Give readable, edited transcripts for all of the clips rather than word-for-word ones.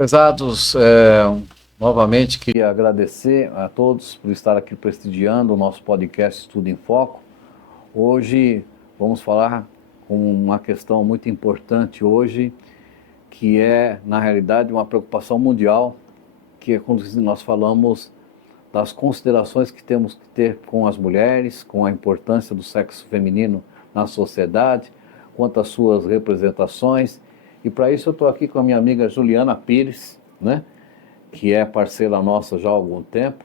Prezados, novamente queria agradecer a todos por estar aqui prestigiando o nosso podcast Estudo em Foco. Hoje vamos falar com uma questão muito importante hoje, que é, na realidade, uma preocupação mundial, que é quando nós falamos das considerações que temos que ter com as mulheres, com a importância do sexo feminino na sociedade, quanto às suas representações. E para isso eu estou aqui com a minha amiga Juliana Pires, né, que é parceira nossa já há algum tempo,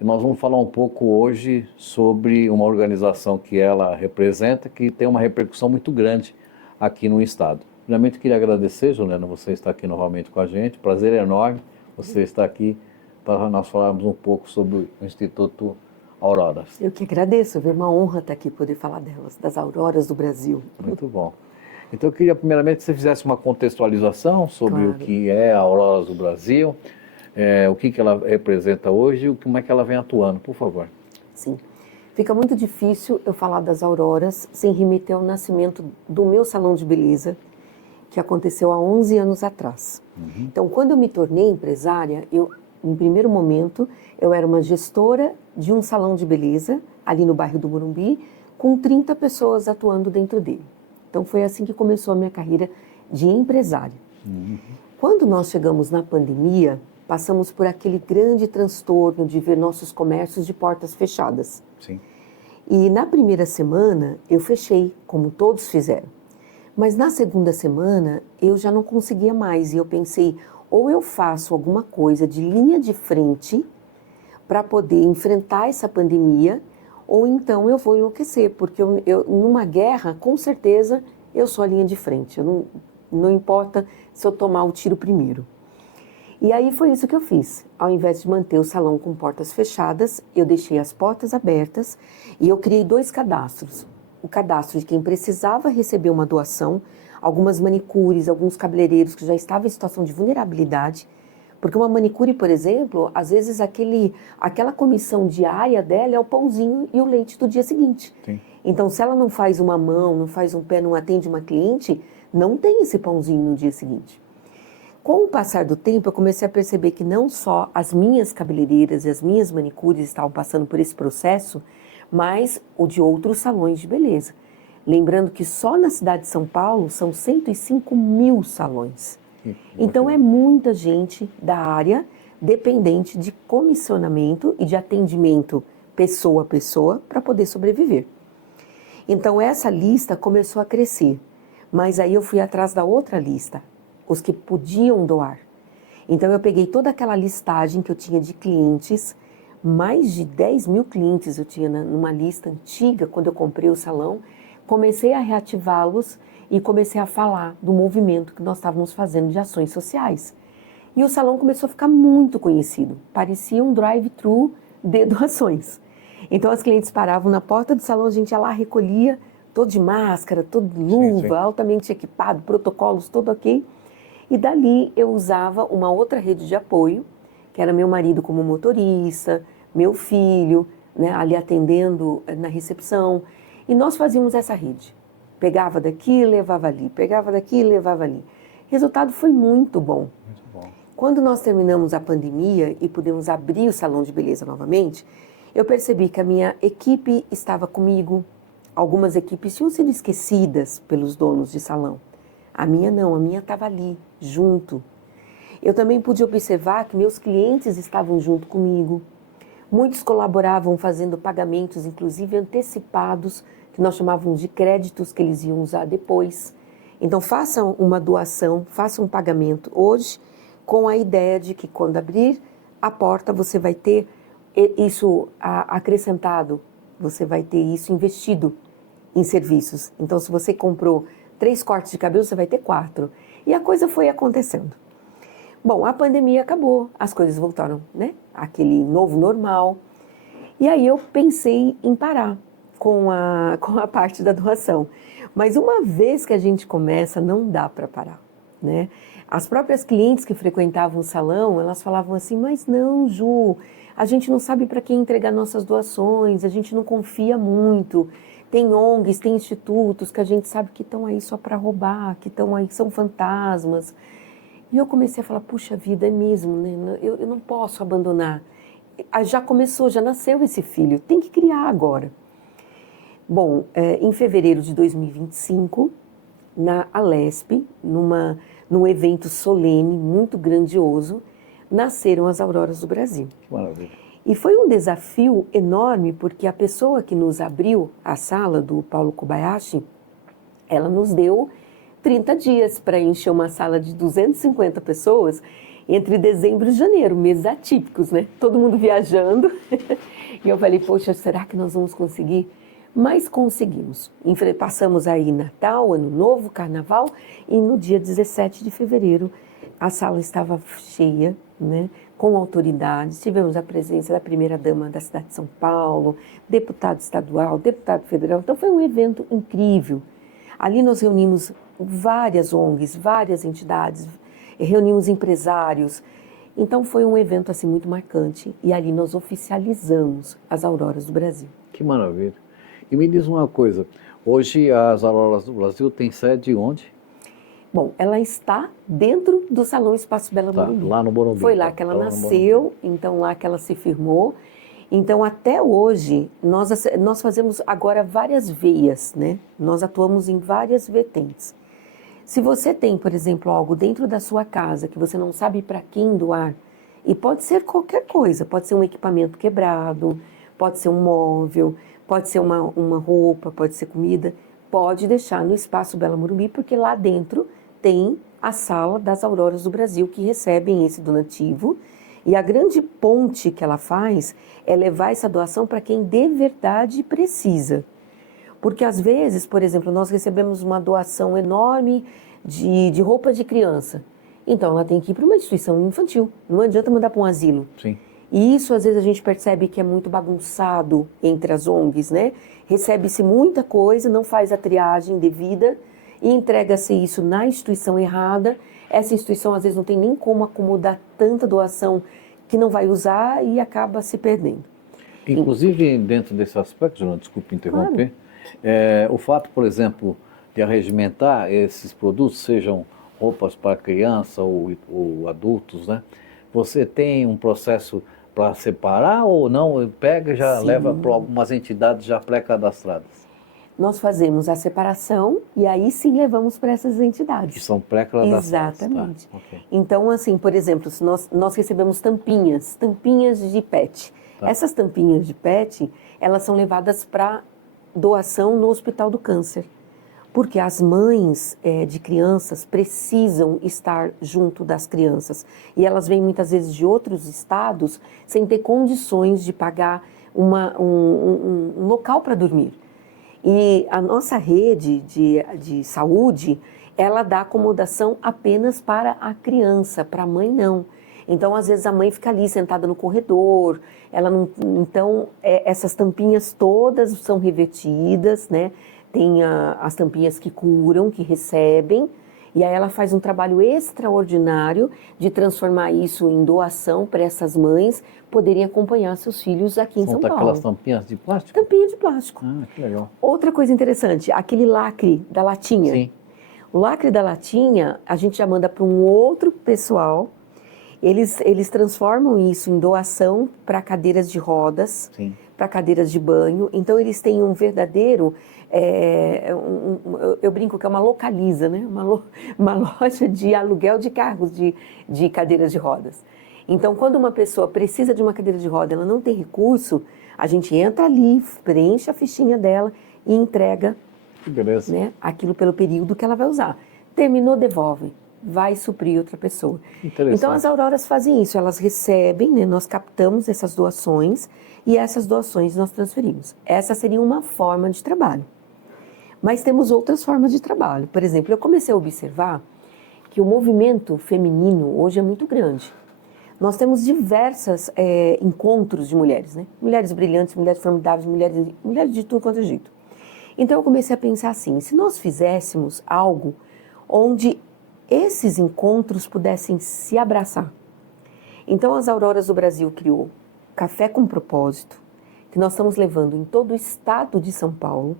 e nós vamos falar um pouco hoje sobre uma organização que ela representa, que tem uma repercussão muito grande aqui no estado. Primeiramente queria agradecer, Juliana, você estar aqui novamente com a gente, prazer enorme você estar aqui para nós falarmos um pouco sobre o Instituto Auroras. Eu que agradeço, é uma honra estar aqui poder falar delas, das auroras do Brasil. Muito bom. Então eu queria primeiramente que você fizesse uma contextualização sobre Claro. o que é a Auroras do Brasil, o que ela representa hoje e como é que ela vem atuando, por favor. Sim. Fica muito difícil eu falar das auroras sem remeter ao nascimento do meu salão de beleza, que aconteceu há 11 anos atrás. Então, quando eu me tornei empresária, em primeiro momento, eu era uma gestora de um salão de beleza, ali no bairro do Morumbi, com 30 pessoas atuando dentro dele. Então, foi assim que começou a minha carreira de empresária. Quando nós chegamos na pandemia, passamos por aquele grande transtorno de ver nossos comércios de portas fechadas. Sim. E na primeira semana, eu fechei, como todos fizeram. Mas na segunda semana, eu já não conseguia mais. E eu pensei, ou eu faço alguma coisa de linha de frente para poder enfrentar essa pandemia, ou então eu vou enlouquecer, porque numa guerra, com certeza, eu sou a linha de frente. Não importa se eu tomar o tiro primeiro. E aí foi isso que eu fiz. Ao invés de manter o salão com portas fechadas, eu deixei as portas abertas e eu criei 2 cadastros. O cadastro de quem precisava receber uma doação, algumas manicures, alguns cabeleireiros que já estavam em situação de vulnerabilidade, porque uma manicure, por exemplo, às vezes aquela comissão diária dela é o pãozinho e o leite do dia seguinte. Sim. Então, se ela não faz uma mão, não faz um pé, não atende uma cliente, não tem esse pãozinho no dia seguinte. Com o passar do tempo, eu comecei a perceber que não só as minhas cabeleireiras e as minhas manicures estavam passando por esse processo, mas o de outros salões de beleza. Lembrando que só na cidade de São Paulo são 105 mil salões. Então é muita gente da área dependente de comissionamento e de atendimento pessoa a pessoa para poder sobreviver. Então essa lista começou a crescer, mas aí eu fui atrás da outra lista, os que podiam doar. Então eu peguei toda aquela listagem que eu tinha de clientes, mais de 10 mil clientes eu tinha numa lista antiga quando eu comprei o salão, comecei a reativá-los e comecei a falar do movimento que nós estávamos fazendo de ações sociais. E o salão começou a ficar muito conhecido, parecia um drive-thru de doações. Então as clientes paravam na porta do salão, a gente ia lá, recolhia, todo de máscara, todo de luva, Sim. altamente equipado, protocolos, tudo ok. E dali eu usava uma outra rede de apoio, que era meu marido como motorista, meu filho, né, ali atendendo na recepção. E nós fazíamos essa rede. Pegava daqui e levava ali, pegava daqui e levava ali. O resultado foi muito bom. Muito bom. Quando nós terminamos a pandemia e pudemos abrir o salão de beleza novamente, eu percebi que a minha equipe estava comigo. Algumas equipes tinham sido esquecidas pelos donos de salão. A minha não, a minha estava ali, junto. Eu também pude observar que meus clientes estavam junto comigo. Muitos colaboravam fazendo pagamentos, inclusive antecipados, que nós chamávamos de créditos que eles iam usar depois. Então façam uma doação, façam um pagamento hoje, com a ideia de que quando abrir a porta você vai ter isso acrescentado, você vai ter isso investido em serviços. Então se você comprou 3 cortes de cabelo, você vai ter 4. E a coisa foi acontecendo. Bom, a pandemia acabou, as coisas voltaram, né? Aquele novo normal. E aí eu pensei em parar com a parte da doação. Mas uma vez que a gente começa, não dá para parar, né? As próprias clientes que frequentavam o salão, elas falavam assim, mas não, Ju, a gente não sabe para quem entregar nossas doações, a gente não confia muito. Tem ONGs, tem institutos que a gente sabe que estão aí só para roubar, que estão aí, são fantasmas. E eu comecei a falar, puxa vida, é mesmo, né? Eu não posso abandonar. Já começou, já nasceu esse filho, tem que criar agora. Bom, em fevereiro de 2025, na Alesp, num evento solene, muito grandioso, nasceram as Auroras do Brasil. Que maravilha. E foi um desafio enorme, porque a pessoa que nos abriu a sala, do Paulo Kobayashi, ela nos deu 30 dias para encher uma sala de 250 pessoas entre dezembro e janeiro, meses atípicos, né? Todo mundo viajando. E eu falei, poxa, será que nós vamos conseguir? Mas conseguimos. Passamos aí Natal, Ano Novo, Carnaval, e no dia 17 de fevereiro a sala estava cheia, né, com autoridades. Tivemos a presença da primeira-dama da cidade de São Paulo, deputado estadual, deputado federal. Então foi um evento incrível. Ali nós reunimos várias ONGs, várias entidades, reunimos empresários. Então foi um evento assim muito marcante e ali nós oficializamos as Auroras do Brasil. Que maravilha. E me diz uma coisa, hoje as Auroras do Brasil têm sede onde? Bom, ela está dentro do Salão Espaço Bela Morumbi. Lá no Morumbi. Foi lá que ela nasceu, então lá que ela se firmou. Então, até hoje, nós fazemos agora várias veias, né? Nós atuamos em várias vertentes. Se você tem, por exemplo, algo dentro da sua casa que você não sabe para quem doar, e pode ser qualquer coisa, pode ser um equipamento quebrado, pode ser um móvel, pode ser uma roupa, pode ser comida, pode deixar no Espaço Bela Morumbi, porque lá dentro tem a sala das Auroras do Brasil que recebem esse donativo. E a grande ponte que ela faz é levar essa doação para quem de verdade precisa. Porque às vezes, por exemplo, nós recebemos uma doação enorme de roupa de criança. Então ela tem que ir para uma instituição infantil, não adianta mandar para um asilo. Sim. E isso às vezes a gente percebe que é muito bagunçado entre as ONGs, né? Recebe-se muita coisa, não faz a triagem devida e entrega-se isso na instituição errada. Essa instituição às vezes não tem nem como acomodar tanta doação que não vai usar e acaba se perdendo. Inclusive, dentro desse aspecto, Joana, desculpe interromper, o fato, por exemplo, de arregimentar esses produtos, sejam roupas para criança ou adultos, né? Você tem um processo para separar ou não? Pega e já Sim. Leva para algumas entidades já pré-cadastradas? Nós fazemos a separação e aí sim levamos para essas entidades. Que são pré-cadastradas. Exatamente. Tá, okay. Então, assim, por exemplo, se nós recebemos tampinhas de PET. Tá. Essas tampinhas de PET, elas são levadas para doação no Hospital do Câncer. Porque as mães de crianças precisam estar junto das crianças. E elas vêm muitas vezes de outros estados sem ter condições de pagar um local para dormir. E a nossa rede de saúde, ela dá acomodação apenas para a criança, para a mãe não. Então, às vezes, a mãe fica ali sentada no corredor, ela não. Então, essas tampinhas todas são revertidas, né? Tem as tampinhas que curam, que recebem, e aí ela faz um trabalho extraordinário de transformar isso em doação para essas mães poderem acompanhar seus filhos aqui em São Paulo. Aquelas tampinhas de plástico? Tampinha de plástico. Ah, que legal. Outra coisa interessante, aquele lacre da latinha. Sim. O lacre da latinha, a gente já manda para um outro pessoal. Eles transformam isso em doação para cadeiras de rodas, para cadeiras de banho. Então, eles têm um verdadeiro... eu brinco que é uma localiza, né? Uma loja de aluguel de carros de cadeiras de rodas. Então, quando uma pessoa precisa de uma cadeira de roda, ela não tem recurso, a gente entra ali, preenche a fichinha dela e entrega, né, aquilo pelo período que ela vai usar. Terminou, devolve. Vai suprir outra pessoa. Então, as Auroras fazem isso, elas recebem, né, nós captamos essas doações e essas doações nós transferimos. Essa seria uma forma de trabalho. Mas temos outras formas de trabalho. Por exemplo, eu comecei a observar que o movimento feminino hoje é muito grande. Nós temos diversos encontros de mulheres, né? Mulheres brilhantes, mulheres formidáveis, mulheres de tudo quanto é jeito. Então, eu comecei a pensar assim, se nós fizéssemos algo onde esses encontros pudessem se abraçar. Então, as Auroras do Brasil criou Café com Propósito, que nós estamos levando em todo o estado de São Paulo.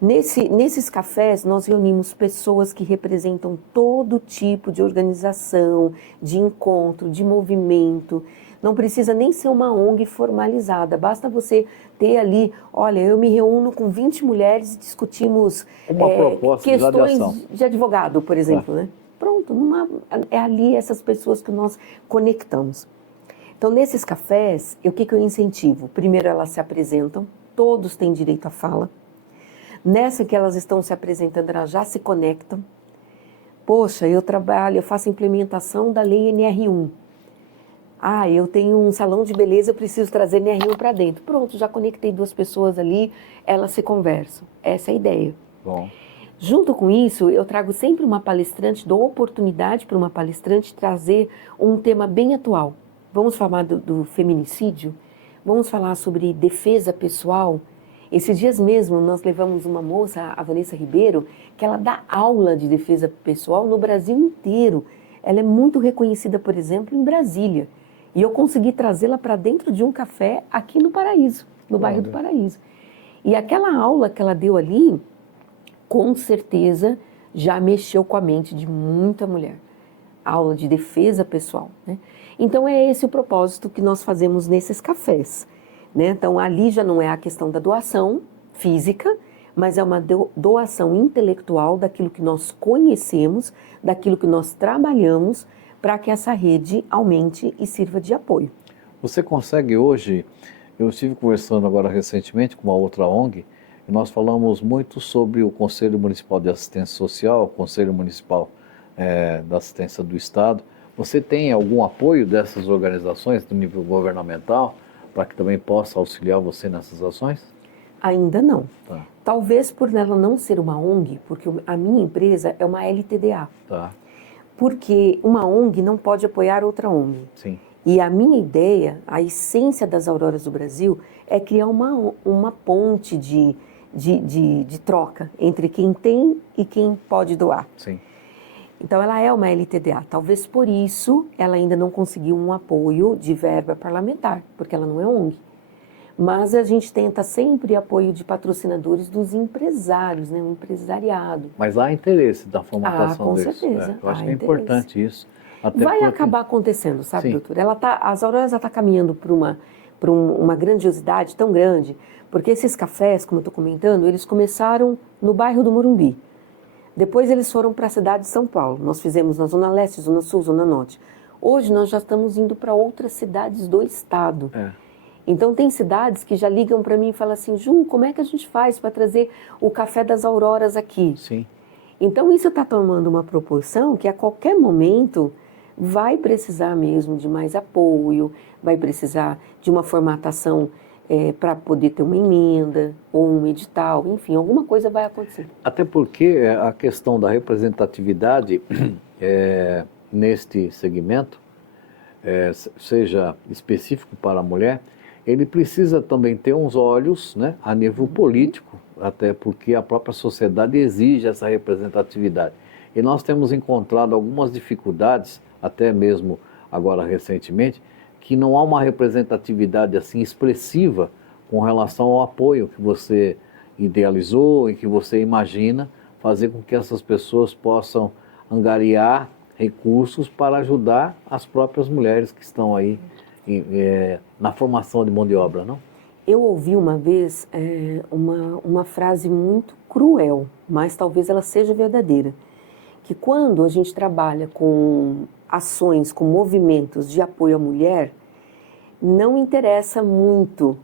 Nesses cafés, nós reunimos pessoas que representam todo tipo de organização, de encontro, de movimento. Não precisa nem ser uma ONG formalizada, basta você ter ali, olha, eu me reúno com 20 mulheres e discutimos Uma proposta de ação. questões de advogado, por exemplo, né? Pronto, é ali essas pessoas que nós conectamos. Então, nesses cafés, o que eu incentivo? Primeiro, elas se apresentam, todos têm direito à fala. Nessa que elas estão se apresentando, elas já se conectam. Poxa, eu faço implementação da lei NR1. Eu tenho um salão de beleza, eu preciso trazer NR1 para dentro. Pronto, já conectei duas pessoas ali, elas se conversam. Essa é a ideia. Bom. Junto com isso, eu trago sempre uma palestrante, dou oportunidade para uma palestrante trazer um tema bem atual. Vamos falar do feminicídio, vamos falar sobre defesa pessoal. Esses dias mesmo nós levamos uma moça, a Vanessa Ribeiro, que ela dá aula de defesa pessoal no Brasil inteiro. Ela é muito reconhecida, por exemplo, em Brasília. E eu consegui trazê-la para dentro de um café aqui no Paraíso, no bairro do Paraíso. E aquela aula que ela deu ali, com certeza, já mexeu com a mente de muita mulher. Aula de defesa pessoal, né? Então é esse o propósito que nós fazemos nesses cafés. Né? Então, ali já não é a questão da doação física, mas é uma doação intelectual daquilo que nós conhecemos, daquilo que nós trabalhamos, para que essa rede aumente e sirva de apoio. Você consegue hoje, eu estive conversando agora recentemente com uma outra ONG, e nós falamos muito sobre o Conselho Municipal de Assistência Social, o Conselho Municipal da Assistência do Estado. Você tem algum apoio dessas organizações do nível governamental, para que também possa auxiliar você nessas ações? Ainda não. Tá. Talvez por ela não ser uma ONG, porque a minha empresa é uma LTDA. Tá. Porque uma ONG não pode apoiar outra ONG. Sim. E a minha ideia, a essência das Auroras do Brasil, é criar uma ponte de troca entre quem tem e quem pode doar. Sim. Então, ela é uma LTDA. Talvez por isso ela ainda não conseguiu um apoio de verba parlamentar, porque ela não é ONG. Mas a gente tenta sempre apoio de patrocinadores dos empresários, né? O empresariado. Mas há interesse da formatação com disso. certeza. Eu acho que é importante isso. Vai acabar acontecendo, sabe, Sim. doutor? As Auroras está caminhando para uma grandiosidade tão grande, porque esses cafés, como eu estou comentando, eles começaram no bairro do Morumbi. Depois eles foram para a cidade de São Paulo. Nós fizemos na Zona Leste, Zona Sul, Zona Norte. Hoje nós já estamos indo para outras cidades do estado. Então tem cidades que já ligam para mim e falam assim, Ju, como é que a gente faz para trazer o café das Auroras aqui? Sim. Então isso está tomando uma proporção que a qualquer momento vai precisar mesmo de mais apoio, vai precisar de uma formatação para poder ter uma emenda ou um edital, enfim, alguma coisa vai acontecer. Até porque a questão da representatividade neste segmento, seja específico para a mulher, ele precisa também ter uns olhos, né, a nível político, até porque a própria sociedade exige essa representatividade. E nós temos encontrado algumas dificuldades, até mesmo agora recentemente, que não há uma representatividade assim expressiva com relação ao apoio que você idealizou e que você imagina fazer com que essas pessoas possam angariar recursos para ajudar as próprias mulheres que estão aí na formação de mão de obra, não? Eu ouvi uma vez uma frase muito cruel, mas talvez ela seja verdadeira, que quando a gente trabalha com ações, com movimentos de apoio à mulher, não interessa muito.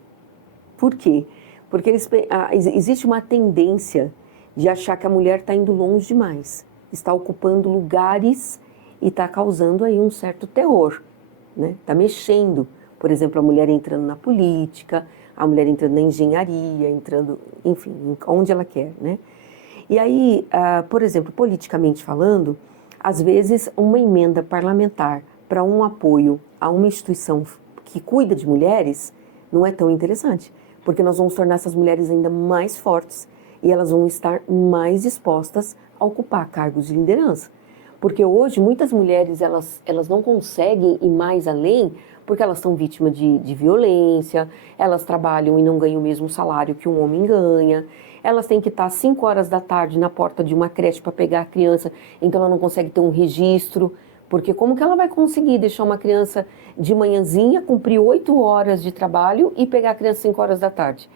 Por quê? Porque existe uma tendência de achar que a mulher está indo longe demais, está ocupando lugares e está causando aí um certo terror, né? Está mexendo, por exemplo, a mulher entrando na política, a mulher entrando na engenharia, entrando, enfim, onde ela quer, né? E aí, por exemplo, politicamente falando, às vezes uma emenda parlamentar para um apoio a uma instituição que cuida de mulheres não é tão interessante, porque nós vamos tornar essas mulheres ainda mais fortes e elas vão estar mais dispostas a ocupar cargos de liderança. Porque hoje muitas mulheres elas não conseguem ir mais além porque elas estão vítimas de violência, elas trabalham e não ganham o mesmo salário que um homem ganha, elas têm que estar às 5 horas da tarde na porta de uma creche para pegar a criança, então ela não consegue ter um registro, porque como que ela vai conseguir deixar uma criança de manhãzinha, cumprir 8 horas de trabalho e pegar a criança às 5 horas da tarde?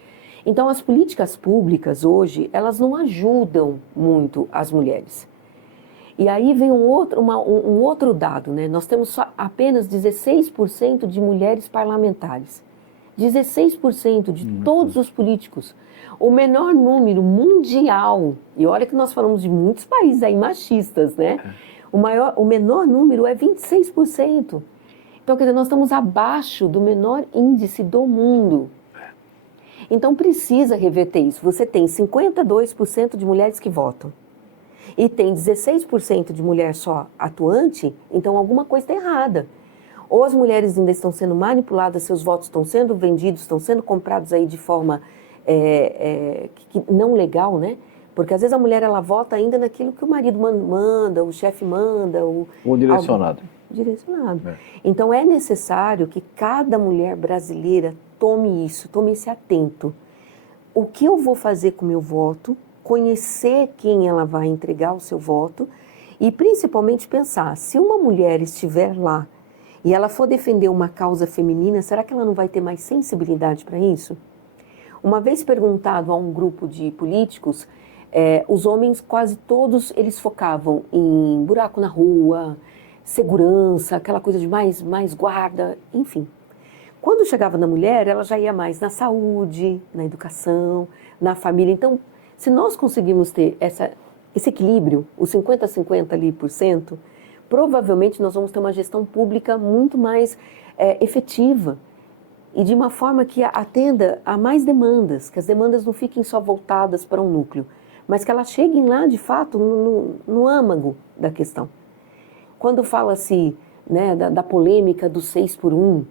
Então as políticas públicas hoje, elas não ajudam muito as mulheres. E aí vem um outro dado, né? Nós temos apenas 16% de mulheres parlamentares. 16% de todos os políticos. O menor número mundial, e olha que nós falamos de muitos países aí machistas, né? O menor número é 26%. Então, quer dizer, nós estamos abaixo do menor índice do mundo. Então, precisa reverter isso. Você tem 52% de mulheres que votam e tem 16% de mulher só atuante, então alguma coisa está errada. Ou as mulheres ainda estão sendo manipuladas, seus votos estão sendo vendidos, estão sendo comprados aí de forma não legal, né? Porque às vezes a mulher ela vota ainda naquilo que o marido manda, o chefe manda. Ou direcionado. Direcionado. Então é necessário que cada mulher brasileira tome esse atento. O que eu vou fazer com o meu voto? Conhecer quem ela vai entregar o seu voto e principalmente pensar, se uma mulher estiver lá e ela for defender uma causa feminina, será que ela não vai ter mais sensibilidade para isso? Uma vez perguntado a um grupo de políticos, os homens quase todos eles focavam em buraco na rua, segurança, aquela coisa de mais guarda, enfim. Quando chegava na mulher, ela já ia mais na saúde, na educação, na família. Então, se nós conseguirmos ter esse equilíbrio, os 50% ali por cento, provavelmente nós vamos ter uma gestão pública muito mais efetiva e de uma forma que atenda a mais demandas, que as demandas não fiquem só voltadas para um núcleo, mas que elas cheguem lá, de fato, no âmago da questão. Quando fala-se, né, da polêmica do 6x1,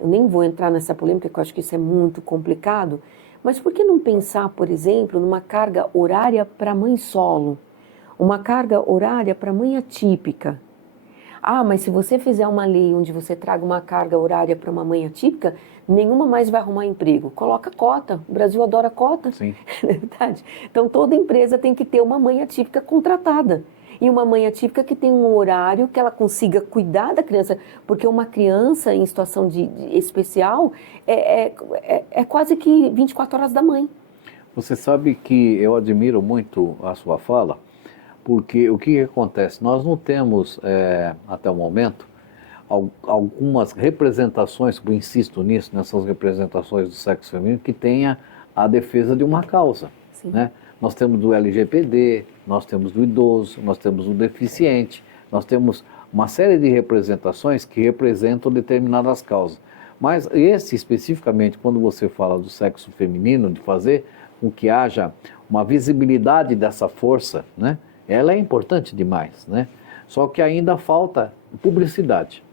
eu nem vou entrar nessa polêmica, porque eu acho que isso é muito complicado, mas por que não pensar, por exemplo, numa carga horária para mãe solo, uma carga horária para mãe atípica? Ah, mas se você fizer uma lei onde você traga uma carga horária para uma mãe atípica, nenhuma mais vai arrumar emprego. Coloca cota, o Brasil adora cota. Sim. Não é verdade? Então toda empresa tem que ter uma mãe atípica contratada. E uma mãe atípica que tem um horário que ela consiga cuidar da criança, porque uma criança em situação de especial é quase que 24 horas da mãe. Você sabe que eu admiro muito a sua fala, porque o que acontece? Nós não temos, até o momento, algumas representações, eu insisto nisso, nessas representações do sexo feminino, que tenha a defesa de uma causa, né? Nós temos do LGPD, nós temos do idoso, nós temos do deficiente, nós temos uma série de representações que representam determinadas causas. Mas esse especificamente, quando você fala do sexo feminino, de fazer com que haja uma visibilidade dessa força, né? Ela é importante demais, né? Só que ainda falta publicidade.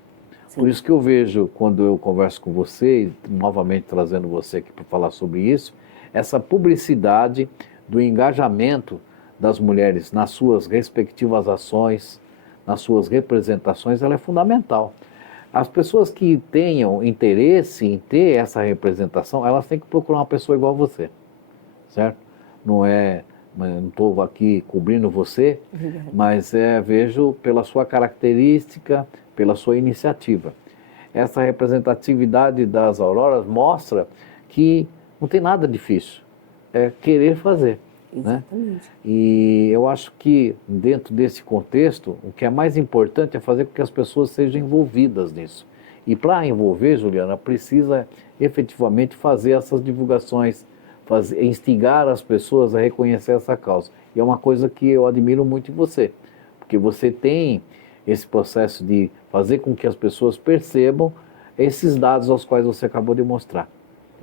Sim. Por isso que eu vejo, quando eu converso com você, novamente trazendo você aqui para falar sobre isso, essa publicidade do engajamento das mulheres nas suas respectivas ações, nas suas representações, ela é fundamental. As pessoas que tenham interesse em ter essa representação, elas têm que procurar uma pessoa igual a você, certo? Não estou aqui cobrindo você, mas vejo pela sua característica, pela sua iniciativa. Essa representatividade das auroras mostra que não tem nada difícil. É querer fazer. Exatamente. Né? E eu acho que dentro desse contexto, o que é mais importante é fazer com que as pessoas sejam envolvidas nisso. E para envolver, Juliana, precisa efetivamente fazer essas divulgações, instigar as pessoas a reconhecer essa causa. E é uma coisa que eu admiro muito em você, porque você tem esse processo de fazer com que as pessoas percebam esses dados aos quais você acabou de mostrar.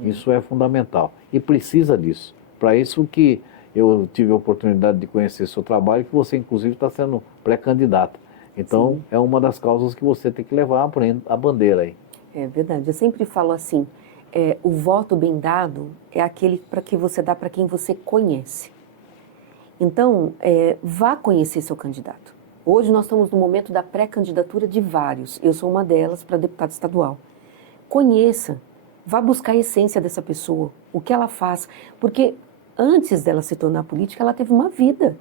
Isso é fundamental e precisa disso. Para isso que eu tive a oportunidade de conhecer seu trabalho, que você inclusive está sendo pré-candidata. Então, sim, é uma das causas que você tem que levar a bandeira aí. É verdade. Eu sempre falo assim, o voto bem dado é aquele para que você dá para quem você conhece. Então, vá conhecer seu candidato. Hoje nós estamos no momento da pré-candidatura de vários. Eu sou uma delas para deputada estadual. conheça, vá buscar a essência dessa pessoa, o que ela faz, porque antes dela se tornar política, ela teve uma vida,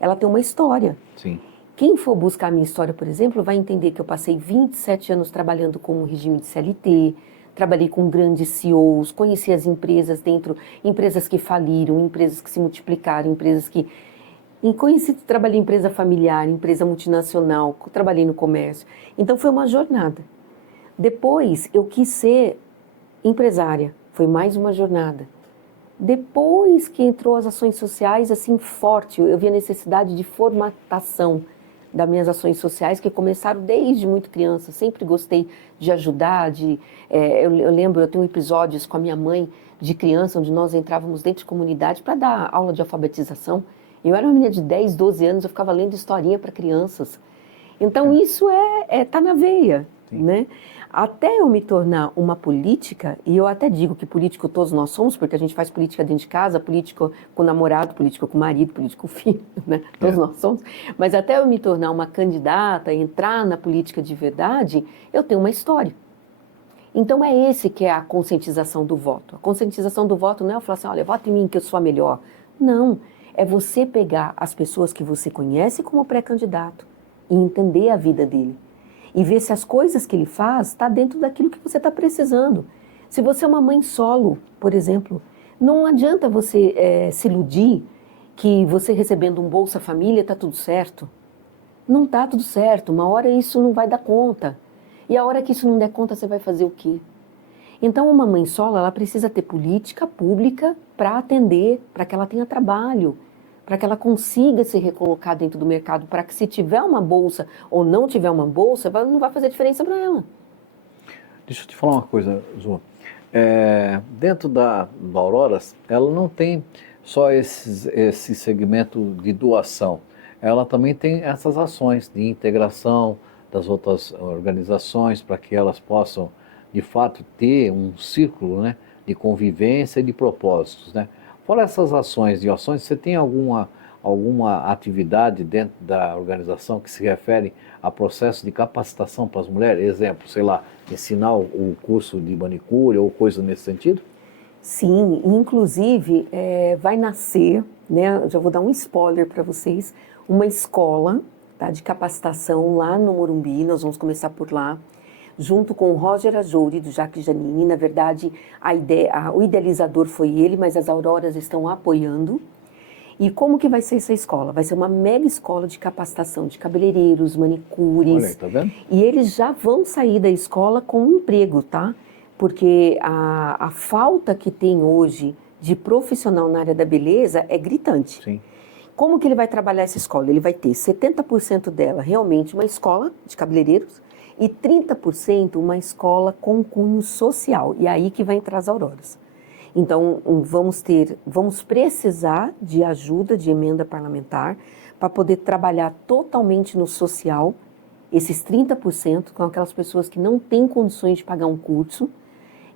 ela tem uma história. Sim. Quem for buscar a minha história, por exemplo, vai entender que eu passei 27 anos trabalhando com um regime de CLT, trabalhei com grandes CEOs, conheci as empresas dentro, empresas que faliram, empresas que se multiplicaram, empresas que... trabalhei em empresa familiar, empresa multinacional, trabalhei no comércio. Então foi uma jornada. Depois eu quis ser empresária, foi mais uma jornada. Depois que entrou as ações sociais, assim, forte, eu vi a necessidade de formatação das minhas ações sociais, que começaram desde muito criança. Sempre gostei de ajudar, eu lembro, eu tenho episódios com a minha mãe de criança, onde nós entrávamos dentro de comunidade para dar aula de alfabetização. Eu era uma menina de 10, 12 anos, eu ficava lendo historinha para crianças. Então isso tá na veia, né? Até eu me tornar uma política, e eu até digo que político todos nós somos, porque a gente faz política dentro de casa, político com o namorado, político com o marido, político com o filho, né? Todos nós somos. Mas até eu me tornar uma candidata, entrar na política de verdade, eu tenho uma história. Então é esse que é a conscientização do voto. A conscientização do voto não é eu falar assim, olha, vota em mim que eu sou a melhor. Não, é você pegar as pessoas que você conhece como pré-candidato e entender a vida dele. E ver se as coisas que ele faz está dentro daquilo que você está precisando. Se você é uma mãe solo, por exemplo, não adianta você se iludir que você recebendo um Bolsa Família está tudo certo. Não está tudo certo, uma hora isso não vai dar conta. E a hora que isso não der conta, você vai fazer o quê? Então, uma mãe solo, ela precisa ter política pública para atender, para que ela tenha trabalho, para que ela consiga se recolocar dentro do mercado, para que se tiver uma bolsa ou não tiver uma bolsa, não vai fazer diferença para ela. Deixa eu te falar uma coisa, Zu. Dentro da Auroras, ela não tem só esse segmento de doação. Ela também tem essas ações de integração das outras organizações para que elas possam, de fato, ter um círculo, né, de convivência e de propósitos, né? Fora essas ações, você tem alguma atividade dentro da organização que se refere a processo de capacitação para as mulheres? Exemplo, sei lá, ensinar o curso de manicure ou coisa nesse sentido? Sim, inclusive vai nascer, né, já vou dar um spoiler para vocês, uma escola, tá, de capacitação lá no Morumbi, nós vamos começar por lá, junto com o Roger Ajouri, do Jacques Janine. Na verdade, o idealizador foi ele, mas as Auroras estão apoiando. E como que vai ser essa escola? Vai ser uma mega escola de capacitação de cabeleireiros, manicures. Olha aí, tá vendo? E eles já vão sair da escola com um emprego, tá? Porque a falta que tem hoje de profissional na área da beleza é gritante. Sim. Como que ele vai trabalhar essa escola? Ele vai ter 70% dela realmente uma escola de cabeleireiros, e 30% uma escola com cunho social. E aí que vai entrar as Auroras. Então, vamos precisar de ajuda de emenda parlamentar para poder trabalhar totalmente no social, esses 30% com aquelas pessoas que não têm condições de pagar um curso,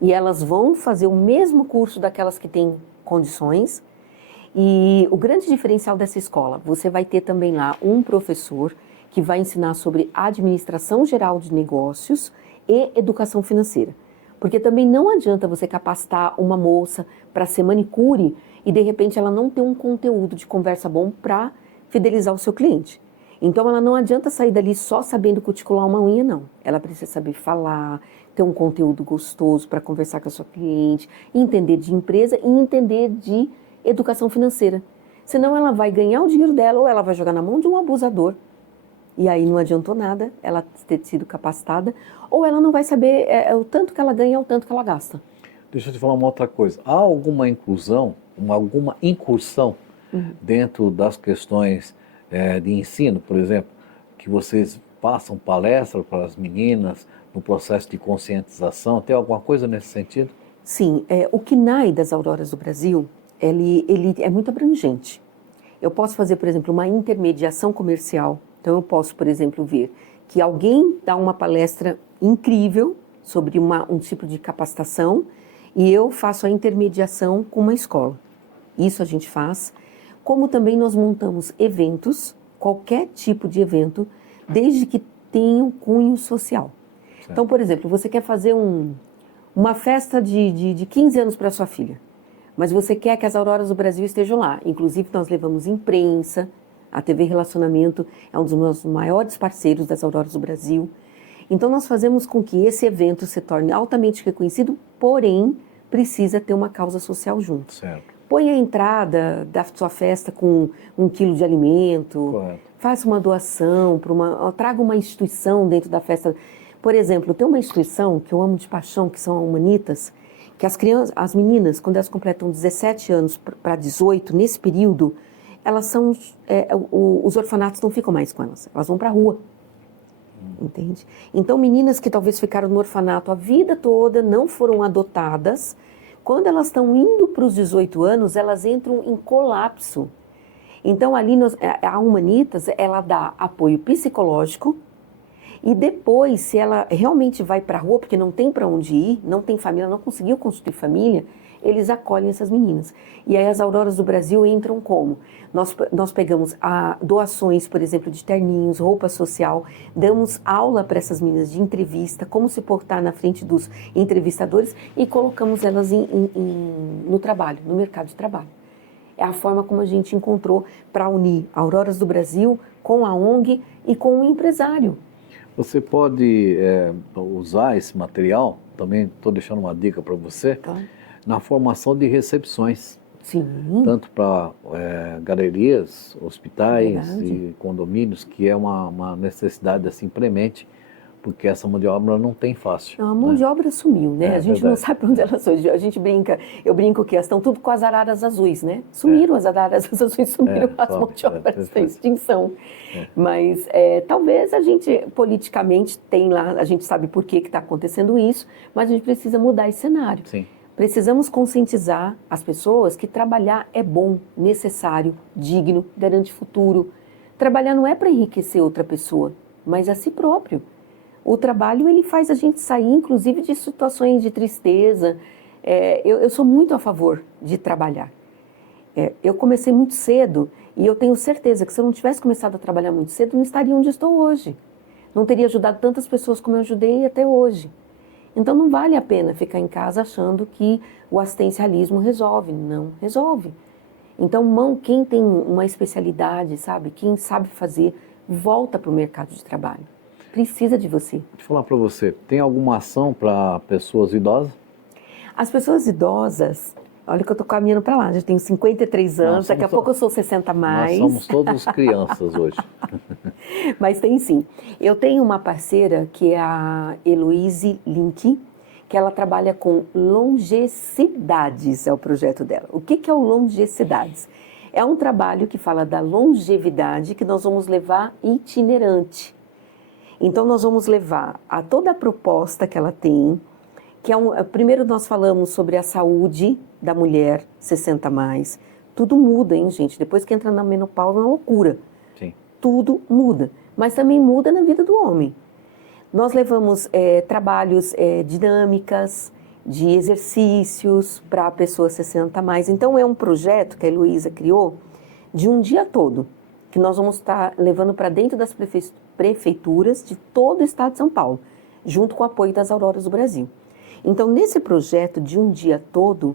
e elas vão fazer o mesmo curso daquelas que têm condições. E o grande diferencial dessa escola, você vai ter também lá um professor que vai ensinar sobre administração geral de negócios e educação financeira. Porque também não adianta você capacitar uma moça para ser manicure e de repente ela não ter um conteúdo de conversa bom para fidelizar o seu cliente. Então ela não adianta sair dali só sabendo cuticular uma unha, não. Ela precisa saber falar, ter um conteúdo gostoso para conversar com a sua cliente, entender de empresa e entender de educação financeira. Senão ela vai ganhar o dinheiro dela ou ela vai jogar na mão de um abusador. E aí não adiantou nada ela ter sido capacitada, ou ela não vai saber o tanto que ela ganha, o tanto que ela gasta. Deixa eu te falar uma outra coisa. Há alguma inclusão, alguma incursão dentro das questões de ensino, por exemplo, que vocês passam palestra para as meninas no processo de conscientização? Tem alguma coisa nesse sentido? Sim, o KNAI das Auroras do Brasil, ele é muito abrangente. Eu posso fazer, por exemplo, uma intermediação comercial. Então, eu posso, por exemplo, ver que alguém dá uma palestra incrível sobre um tipo de capacitação e eu faço a intermediação com uma escola. Isso a gente faz. Como também nós montamos eventos, qualquer tipo de evento, desde que tenha um cunho social. Certo. Então, por exemplo, você quer fazer uma festa de 15 anos para sua filha, mas você quer que as Auroras do Brasil estejam lá. Inclusive, nós levamos imprensa, a TV Relacionamento é um dos meus maiores parceiros das Auroras do Brasil. Então, nós fazemos com que esse evento se torne altamente reconhecido, porém, precisa ter uma causa social junto. Certo. Põe a entrada da sua festa com 1 quilo de alimento, Correto. faça uma doação, traga uma instituição dentro da festa. Por exemplo, tem uma instituição que eu amo de paixão, que são a Humanitas, que as meninas, quando elas completam 17 anos para 18, nesse período, elas são, os orfanatos não ficam mais com elas vão para a rua. Entende? Então, meninas que talvez ficaram no orfanato a vida toda, não foram adotadas, quando elas estão indo para os 18 anos, elas entram em colapso. Então, ali a Humanitas, ela dá apoio psicológico e depois, se ela realmente vai para a rua, porque não tem para onde ir, não tem família, não conseguiu construir família, eles acolhem essas meninas. E aí as Auroras do Brasil entram como? Nós pegamos doações, por exemplo, de terninhos, roupa social, damos aula para essas meninas de entrevista, como se portar na frente dos entrevistadores e colocamos elas no trabalho, no mercado de trabalho. É a forma como a gente encontrou para unir Auroras do Brasil com a ONG e com o empresário. Você pode usar esse material, também estou deixando uma dica para você, Tá. Na formação de recepções. Sim. Tanto para galerias, hospitais Verdade. e condomínios, que é uma necessidade assim premente, porque essa mão de obra não tem fácil. A mão de obra sumiu, né? A gente verdade. não sabe para onde elas foi. A gente brinca, eu brinco que elas estão tudo com as araras azuis, né? Sumiram as araras azuis, sumiram as mãos de obra, em extinção. Mas talvez a gente, politicamente, tem lá, a gente sabe por que está acontecendo isso, mas a gente precisa mudar esse cenário. Sim. Precisamos conscientizar as pessoas que trabalhar é bom, necessário, digno, garante futuro. Trabalhar não é para enriquecer outra pessoa, mas a si próprio. O trabalho, ele faz a gente sair, inclusive, de situações de tristeza. Eu sou muito a favor de trabalhar. Eu comecei muito cedo e eu tenho certeza que se eu não tivesse começado a trabalhar muito cedo, não estaria onde estou hoje. Não teria ajudado tantas pessoas como eu ajudei até hoje. Então, não vale a pena ficar em casa achando que o assistencialismo resolve. Não resolve. Então, quem tem uma especialidade, sabe? Quem sabe fazer, volta para o mercado de trabalho. Precisa de você. Deixa eu falar para você, tem alguma ação para pessoas idosas? As pessoas idosas, olha que eu estou caminhando para lá, já tenho 53 anos, daqui a pouco eu sou 60 a mais. Nós somos todos crianças hoje. Mas tem sim. Eu tenho uma parceira que é a Heloise Link, que ela trabalha com longecidades, é o projeto dela. O que é o longecidades? É um trabalho que fala da longevidade que nós vamos levar itinerante. Então, nós vamos levar a toda a proposta que ela tem, que primeiro nós falamos sobre a saúde da mulher 60 a mais. Tudo muda, hein, gente? Depois que entra na menopausa, é uma loucura. Sim. Tudo muda, mas também muda na vida do homem. Nós levamos trabalhos, dinâmicas, de exercícios para a pessoa 60 a mais. Então, é um projeto que a Heloísa criou de um dia todo, que nós vamos estar levando para dentro das prefeituras de todo o estado de São Paulo, junto com o apoio das Auroras do Brasil. Então, nesse projeto de um dia todo,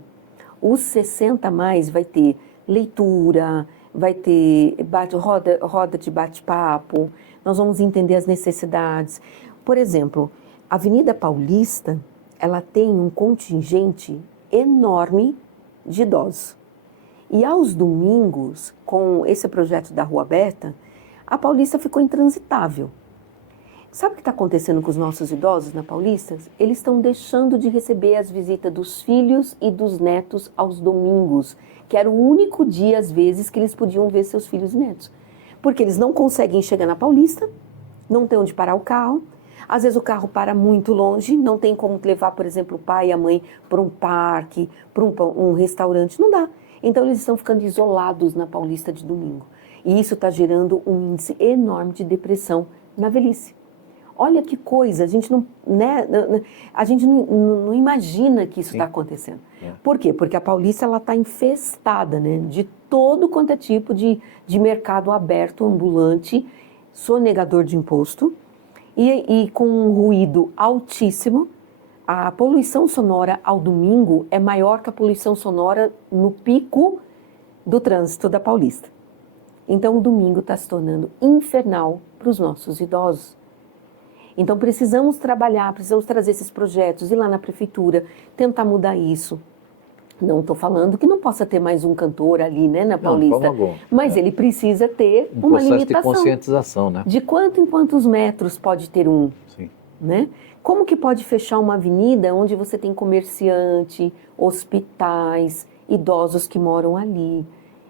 os 60 a mais vai ter leitura, vai ter roda de bate-papo, nós vamos entender as necessidades. Por exemplo, a Avenida Paulista, ela tem um contingente enorme de idosos. E aos domingos, com esse projeto da Rua Aberta, a Paulista ficou intransitável. Sabe o que está acontecendo com os nossos idosos na Paulista? Eles estão deixando de receber as visitas dos filhos e dos netos aos domingos, que era o único dia, às vezes, que eles podiam ver seus filhos e netos. Porque eles não conseguem chegar na Paulista, não tem onde parar o carro, às vezes o carro para muito longe, não tem como levar, por exemplo, o pai e a mãe para um parque, para um restaurante, não dá. Então, eles estão ficando isolados na Paulista de domingo. E isso está gerando um índice enorme de depressão na velhice. Olha que coisa, a gente não imagina que isso está acontecendo. Por quê? Porque a Paulista está infestada, né, de todo quanto é tipo de mercado aberto, ambulante, sonegador de imposto e com um ruído altíssimo, A poluição sonora ao domingo é maior que a poluição sonora no pico do trânsito da Paulista. Então, o domingo está se tornando infernal para os nossos idosos. Então, precisamos trabalhar, precisamos trazer esses projetos, ir lá na prefeitura, tentar mudar isso. Não estou falando que não possa ter mais um cantor ali, né, na Paulista, mas ele precisa ter uma limitação. Um processo de conscientização, né? De quanto em quantos metros pode ter um, Sim. né? Como que pode fechar uma avenida onde você tem comerciante, hospitais, idosos que moram ali?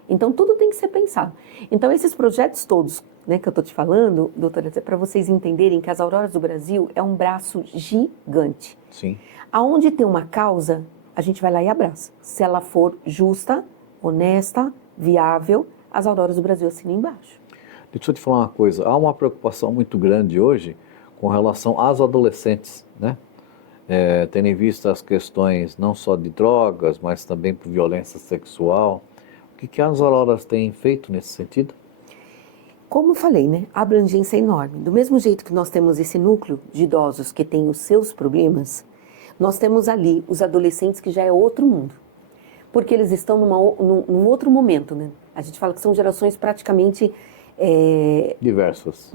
Então, tudo tem que ser pensado. Então, esses projetos todos, né, que eu estou te falando, doutora, é para vocês entenderem que as Auroras do Brasil é um braço gigante. Sim. Aonde tem uma causa, a gente vai lá e abraça. Se ela for justa, honesta, viável, as Auroras do Brasil assinam embaixo. Deixa eu te falar uma coisa. Há uma preocupação muito grande hoje com relação às adolescentes, né? Tendo em vista as questões não só de drogas, mas também por violência sexual. O que as Auroras têm feito nesse sentido? Como eu falei, né? A abrangência é enorme. Do mesmo jeito que nós temos esse núcleo de idosos que tem os seus problemas, nós temos ali os adolescentes que já é outro mundo. Porque eles estão num outro momento, né? A gente fala que são gerações praticamente... diversas.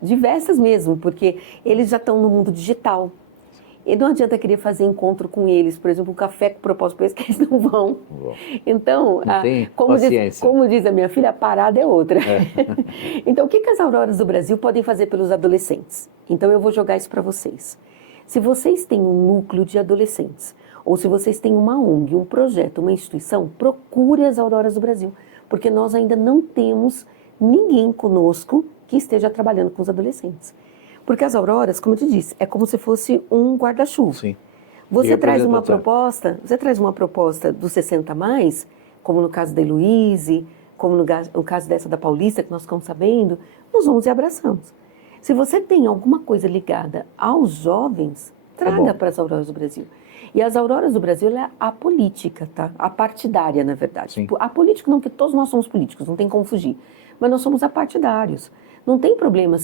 Diversas mesmo, porque eles já estão no mundo digital. E não adianta querer fazer encontro com eles, por exemplo, um café com propósito para eles, que eles não vão. Então, como diz a minha filha, a parada é outra. Então, o que as Auroras do Brasil podem fazer pelos adolescentes? Então, eu vou jogar isso para vocês. Se vocês têm um núcleo de adolescentes, ou se vocês têm uma ONG, um projeto, uma instituição, procure as Auroras do Brasil, porque nós ainda não temos ninguém conosco que esteja trabalhando com os adolescentes. Porque as Auroras, como eu te disse, é como se fosse um guarda-chuva. Sim. Você traz uma proposta dos 60 mais, como no caso da Heloíse, como no caso dessa da Paulista, que nós ficamos sabendo, nós vamos e abraçamos. Se você tem alguma coisa ligada aos jovens, traga para as Auroras do Brasil. E as Auroras do Brasil é a política, tá? A partidária, na verdade. Sim. A política não, que todos nós somos políticos, não tem como fugir. Mas nós somos apartidários. Não tem problema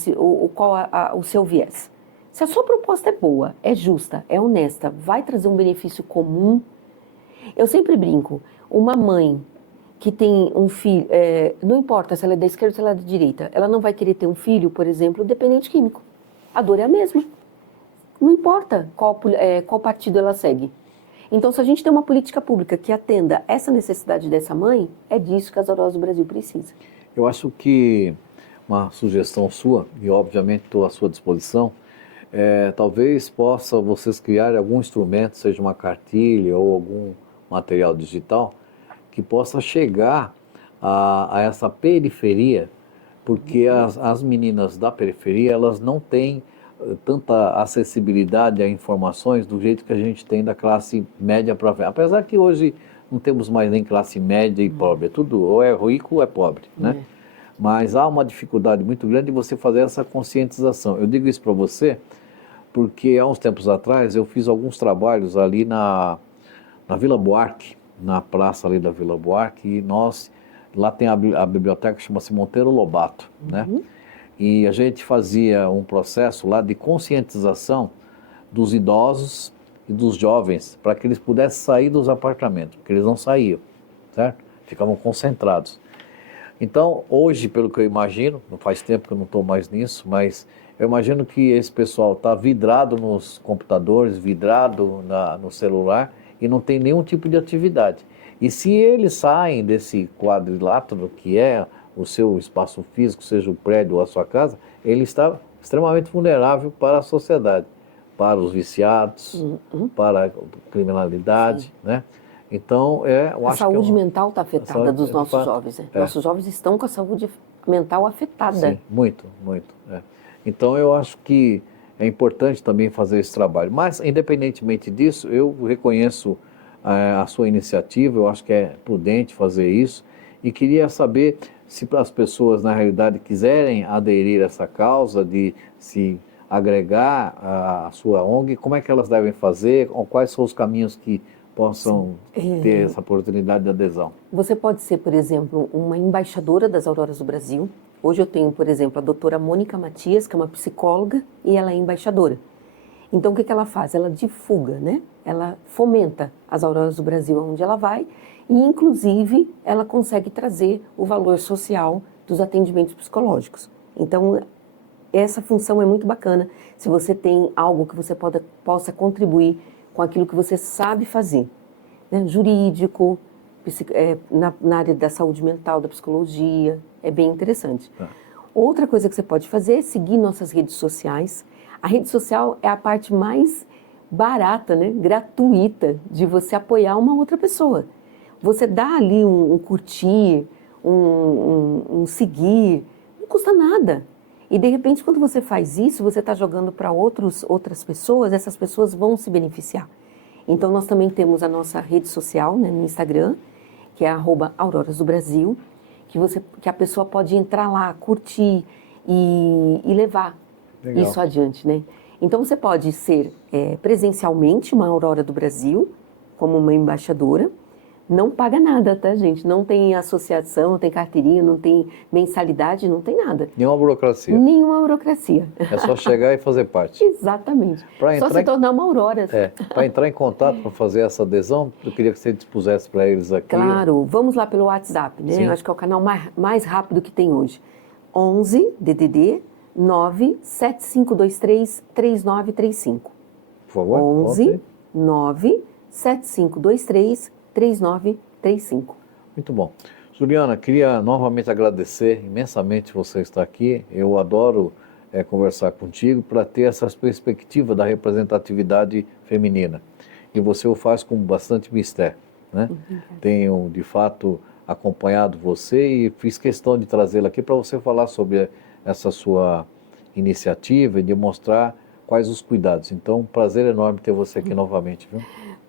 qual o seu viés. Se a sua proposta é boa, é justa, é honesta, vai trazer um benefício comum. Eu sempre brinco, uma mãe que tem um filho, não importa se ela é da esquerda ou se ela é da direita, ela não vai querer ter um filho, por exemplo, dependente químico. A dor é a mesma. Não importa qual partido ela segue. Então, se a gente tem uma política pública que atenda essa necessidade dessa mãe, é disso que as Auroras do Brasil precisam. Eu acho que uma sugestão sua, e obviamente estou à sua disposição, talvez possa vocês criar algum instrumento, seja uma cartilha ou algum material digital, que possa chegar a essa periferia, porque as meninas da periferia, elas não têm tanta acessibilidade a informações do jeito que a gente tem da classe média para frente. Apesar que hoje não temos mais nem classe média e pobre, é tudo ou é rico ou é pobre, né? Mas há uma dificuldade muito grande de você fazer essa conscientização. Eu digo isso para você porque há uns tempos atrás eu fiz alguns trabalhos ali na Vila Buarque, na praça ali da Vila Buarque, e lá tem a biblioteca que chama-se Monteiro Lobato, né? E a gente fazia um processo lá de conscientização dos idosos e dos jovens para que eles pudessem sair dos apartamentos, porque eles não saíam, certo? Ficavam concentrados. Então, hoje, pelo que eu imagino, não faz tempo que eu não estou mais nisso, mas eu imagino que esse pessoal está vidrado nos computadores, vidrado no celular e não tem nenhum tipo de atividade. E se eles saem desse quadrilátero que é o seu espaço físico, seja o prédio ou a sua casa, ele está extremamente vulnerável para a sociedade, para os viciados, para a criminalidade, né? Então, eu acho que... A saúde mental está afetada dos nossos jovens. Nossos jovens estão com a saúde mental afetada. Sim, muito, muito. Então, eu acho que é importante também fazer esse trabalho. Mas, independentemente disso, eu reconheço a sua iniciativa, eu acho que é prudente fazer isso. E queria saber se as pessoas, na realidade, quiserem aderir a essa causa de se agregar à sua ONG, como é que elas devem fazer, quais são os caminhos que possam ter essa oportunidade de adesão. Você pode ser, por exemplo, uma embaixadora das Auroras do Brasil. Hoje eu tenho, por exemplo, a doutora Mônica Matias, que é uma psicóloga, e ela é embaixadora. Então, o que ela faz? Ela divulga, né? Ela fomenta as Auroras do Brasil onde ela vai e, inclusive, ela consegue trazer o valor social dos atendimentos psicológicos. Então, essa função é muito bacana se você tem algo que você possa contribuir com aquilo que você sabe fazer, né? Jurídico, na área da saúde mental, da psicologia, é bem interessante. Outra coisa que você pode fazer é seguir nossas redes sociais. A rede social é a parte mais barata, né? Gratuita de você apoiar uma outra pessoa. Você dá ali um curtir, um seguir, não custa nada. E, de repente, quando você faz isso, você está jogando para outras pessoas, essas pessoas vão se beneficiar. Então, nós também temos a nossa rede social, né, no Instagram, que é @aurorasdobrasil, que a pessoa pode entrar lá, curtir e levar Legal. isso adiante, né? Então, você pode ser presencialmente uma Aurora do Brasil, como uma embaixadora. Não paga nada, tá, gente? Não tem associação, não tem carteirinha, não tem mensalidade, não tem nada. Nenhuma burocracia. Nenhuma burocracia. É só chegar e fazer parte. Exatamente. Só se tornar uma Aurora. Para entrar em contato, para fazer essa adesão, eu queria que você dispusesse para eles aqui. Claro, vamos lá pelo WhatsApp, né? Sim. Eu acho que é o canal mais rápido que tem hoje. 11 DDD 9 7523 3935. Por favor. 11 9 7523 3935. Muito bom. Juliana, queria novamente agradecer imensamente você estar aqui. Eu adoro conversar contigo para ter essa perspectiva da representatividade feminina. E você o faz com bastante mistério, né? Tenho, de fato, acompanhado você e fiz questão de trazê-la aqui para você falar sobre essa sua iniciativa e demonstrar quais os cuidados. Então, um prazer enorme ter você aqui novamente, viu?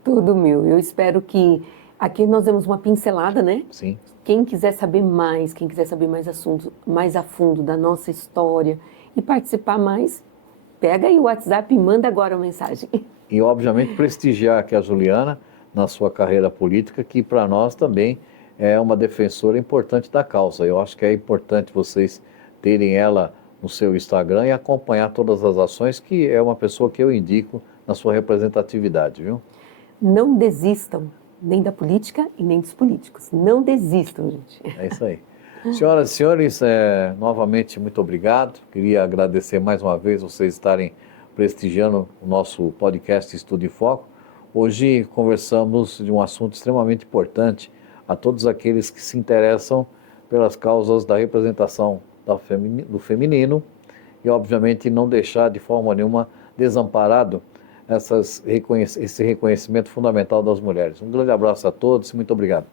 Tudo meu. Eu espero que aqui nós demos uma pincelada, né? Sim. Quem quiser saber mais, quem quiser saber mais a fundo da nossa história e participar mais, pega aí o WhatsApp e manda agora uma mensagem. E, obviamente, prestigiar aqui a Juliana na sua carreira política, que para nós também é uma defensora importante da causa. Eu acho que é importante vocês terem ela no seu Instagram e acompanhar todas as ações, que é uma pessoa que eu indico na sua representatividade, viu? Não desistam, nem da política e nem dos políticos. Não desistam, gente. É isso aí. Senhoras e senhores, novamente muito obrigado. Queria agradecer mais uma vez vocês estarem prestigiando o nosso podcast Estudo em Foco. Hoje conversamos de um assunto extremamente importante a todos aqueles que se interessam pelas causas da representação do feminino e, obviamente, não deixar de forma nenhuma desamparado esse reconhecimento fundamental das mulheres. Um grande abraço a todos e muito obrigado.